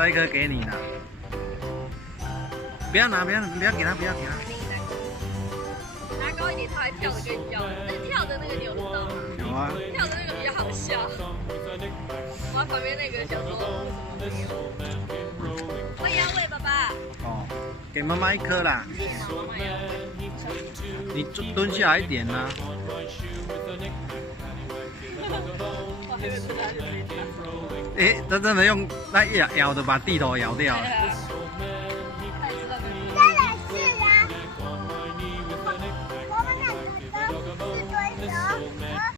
摘一颗给你啦。不要拿，不要给他，不要给他。拿高一点，他还跳的更高。那个跳的那个你有知道吗？有啊。跳的那个比较好笑。我旁边那个想说，我也要喂爸爸。哦，给妈妈一颗啦。你蹲下来一点啦。哎，他真的用那咬的把地头咬掉了。